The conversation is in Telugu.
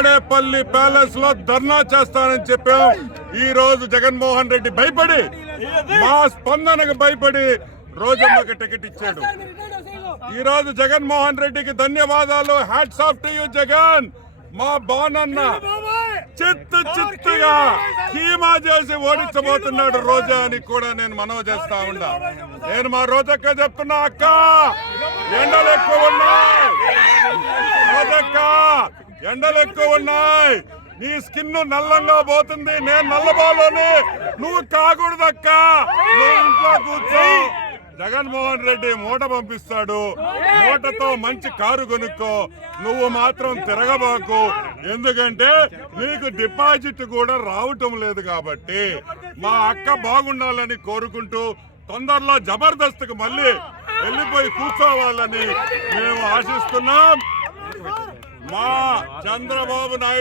తాడేపల్లి ప్యాలెస్ లో ధర్నా చేస్తానని చెప్పాం. ఈ రోజు జగన్మోహన్ రెడ్డి భయపడి, మా స్పందనకు భయపడి రోజమ్మకి టికెట్ ఇచ్చాడు. ఈ రోజు జగన్మోహన్ రెడ్డికి ధన్యవాదాలు. Hats off to you Jagan. మా బానన్న చిత్తుగా కీమా చేసి ఓడించబోతున్నాడు రోజా అని కూడా నేను మనవి చేస్తా ఉన్నా. నేను మా రోజక్క చెప్తున్నా, అక్క ఎండలు ఎక్కువ ఉన్నాయి, రోజక్క ఎండలు ఎక్కువ ఉన్నాయి, నీ స్కిన్ నల్లంగా పోతుంది, నేను నల్లబోలోని, నువ్వు కాకూడదక్క, నువ్వు ఇంట్లో కూర్చో. జగన్మోహన్ రెడ్డి మూట పంపిస్తాడు, మూటతో మంచి కారు కొనుక్కో, నువ్వు మాత్రం తిరగబాకు. ఎందుకంటే నీకు డిపాజిట్ కూడా రావటం లేదు. కాబట్టి మా అక్క బాగుండాలని కోరుకుంటూ తొందరలో జబర్దస్త్కి మళ్ళీ వెళ్ళిపోయి కూర్చోవాలని మేము ఆశిస్తున్నాం. మా చంద్రబాబు నాయుడు